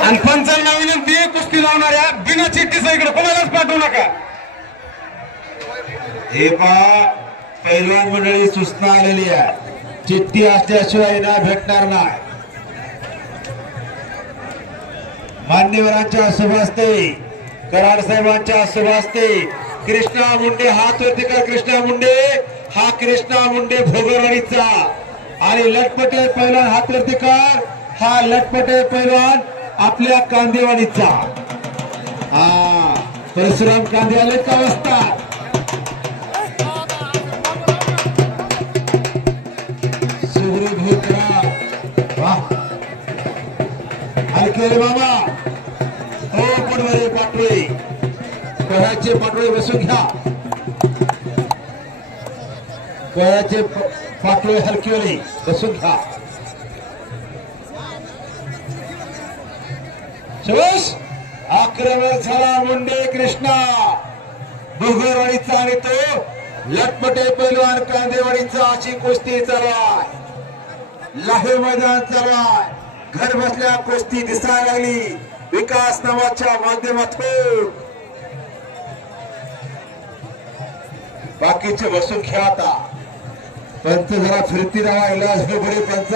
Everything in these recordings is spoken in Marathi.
आणि पंचांना विनंती आहे, कुस्ती लावणाऱ्या बिना चिठ्ठीचा इकडे कोणालाच पाठवू नका हे पा पैलवान मंडळी सूचना आलेली आहे चिठ्ठी असल्याशिवाय ना भेटणार नाही मान्यवरांच्या शुभास्ते कराड साहेबांच्या शुभास्ते कृष्णा मुंडे हात वरती कर कृष्णा मुंडे हा कृष्णा मुंडे भोगरवाडीचा आणि लटपटे पैलवान हात वरती कर हा लटपटे पैलवान आपल्या कांदेवाडीचा हा परशुराम कांदेवाले का असतात सुग्रीव रे बाबा हो पडवळे पाटोळे कळ्याचे पाटोळे बसून घ्या. गळ्याचे प- पाटोळे हलकीवळे बसून घ्या शोष आक्रमण झाला मुंडे कृष्णा. भुगरवाडीचा आणि तो लटपटे पैलवान कांदेवाडीचा अशी कुस्ती चालू लाहे मैदान चालू घर बसल्या कुस्ती दिसायला लागली. विकास नावाच्या माध्यमातून. बाकीचे बसून घ्या आता. पंच जरा फिरती राहा इलाज बरे पंच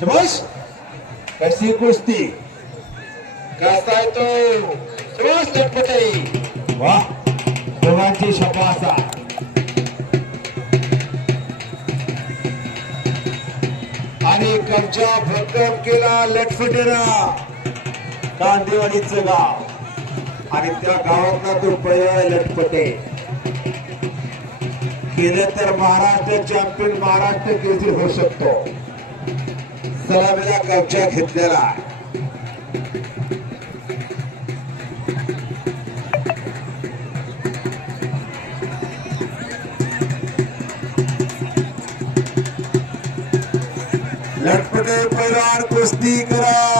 शबाश कशी कुस्ती? कसा येतो तो? शबाश लटपटे वाह दोघांची शबासा आणि कब्जा भक्कम केला लटफटेरा कांदेवाडीचं गाव. आणि त्या गावांना तो पहिला लटपटे. केले तर महाराष्ट्र चॅम्पियन महाराष्ट्र केसरी होऊ शकतो. सलामीला कब्जा घेतलेला. लटपटे पैरार कुस्ती करा.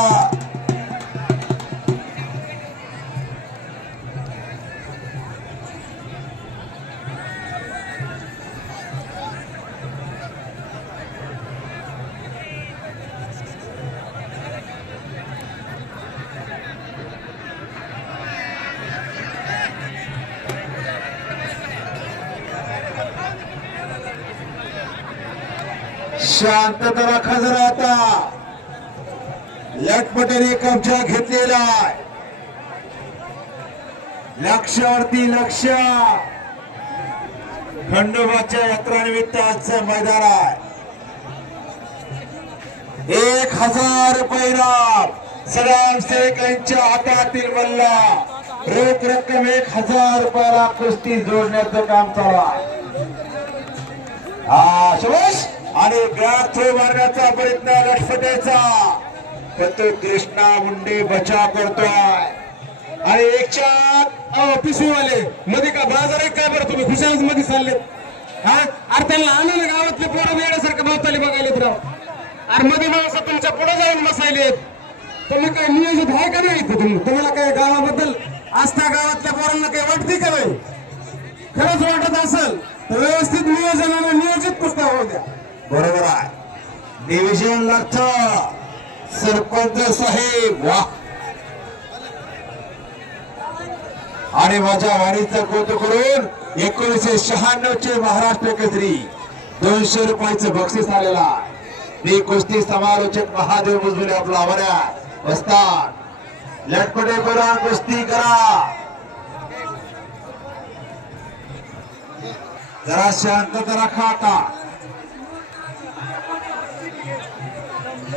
शांतता राखा जरा आता. लटपटेने कब्जा घेतलेला आहे. लक्षावरती लक्ष. खंडोबाच्या यात्रानिमित्त आजचं मैदान आहे. एक हजार रुपये इनाम शेख यांच्या हातातील बल्ला रोख रक्कम एक हजार रुपयाला कुस्ती जोडण्याचं काम चालू आहे. हा शबाश आणि ग्राफ मारण्याचा प्रयत्न लटफटायचा पण तो कृष्णा मुंडे बचाव करतोय. आणि एक चार. पिसूवाले मध्ये का बाजार एक काय बरं तुम्ही? खुशाल मध्ये चालले हा? अरे त्यांना आणा ना गावातले पोरं वेड्यासारखं भावताली बघायला राव. अरे मध्ये माणसं तुमच्यापुढे जाऊन बसायलेत. तुम्ही काय नियोजित आहे का नाही इथं तुम्ही? तुम्हाला काय गावाबद्दल आस्था गावातल्या पोरांना काही वाटते का नाही? खरंच वाटत असेल तर व्यवस्थित नियोजनाने नियोजित पुस्तक होऊ द्या. बरोबर आहे. डिव्हिजन लक्ष सरपंच साहेब वा. आणि माझ्या वाणीचं कौतुक करून एकोणीसशे शहाण्णव चे महाराष्ट्र केसरी दोनशे रुपयाचं बक्षीस आलेला आहे. मी कुस्ती समालोचक महादेव मुजबुले आपला आभार्या वस्ताद. लटपटे करा कुस्ती करा. जरा शांतता राखा आता.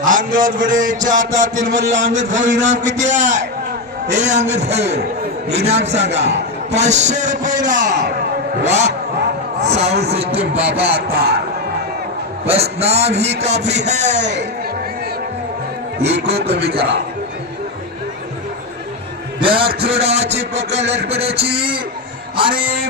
अंगद बडेच्या हातातील म्हणलं अंगद भाऊ इनाम किती आहे? हे अंगद भाऊ इनाम सांगा. पाचशे रुपये इनाम. वा साऊंड सिस्टम बाबा आता. बस नाम ही काफी है. इको कमी करा. बॅग थ्रो डावाची पकड लटपड्याची आणि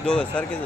दोघं सारखेच